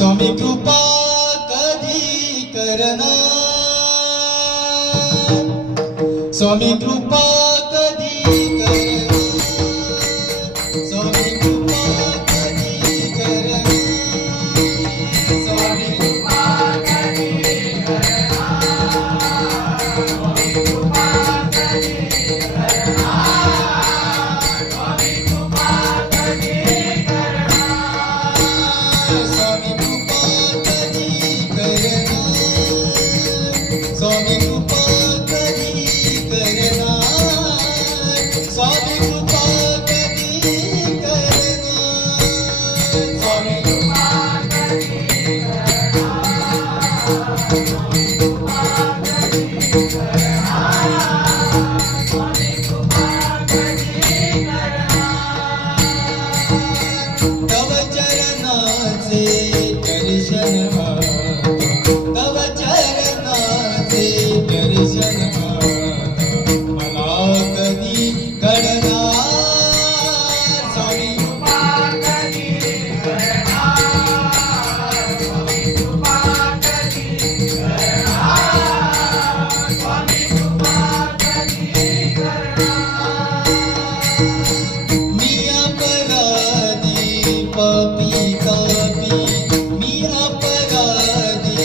स्वामी कृपा कधी करना, स्वामी कृपा कधी करना, स्वामी कृपा कधी करना, स्वामी कृपा कधी करना, स्वामी कृपा कधी करना, स्वामी कृपा कधी करना, स्वामी कृपा कधी करना, स्वामी कृपा कधी करना, स्वामी कृपा कधी करना, स्वामी कृपा कधी करना, स्वामी कृपा कधी करना, स्वामी कृपा कधी करना. तव चरणाचे दर्शन तव चरणाचे दर्शन मला कधी घडणार, स्वामी कृपा कधी घडणार, स्वामी कृपा कधी घडणार, स्वामी कृपा कधी घडणार. मी अपराधी पापी तापी, मी अपराधी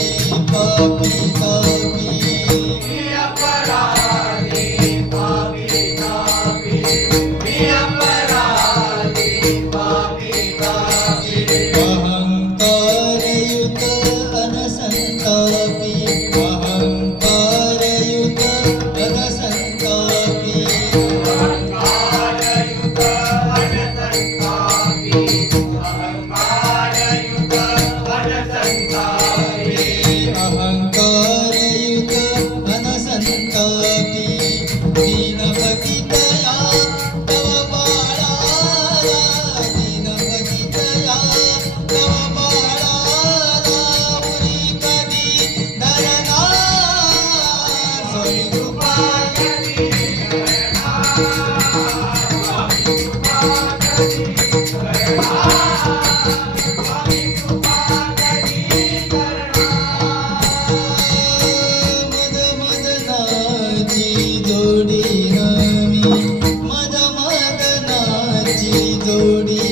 पापी तापी, मी अपराधी पापी तापी, मी अपराधी पापी तापी. अहंकारयुत अनसंतापी, अहंकारयुत अनसंतापी, अहंकारयुत अनसंतापी, अहंकारयुत अनसंतापी, अहंकारयुत अनसंतापी. दीनपतितया तव बाळाला, दीनपतितया तव बाळाला मुनी कधी धरणार, स्वामी कृपा कधी करणार, स्वामी कृपा कधी करणार, स्वामी कृपा कधी करणार. मद मदनाची जोडी हवी, मद मदनाची जोडी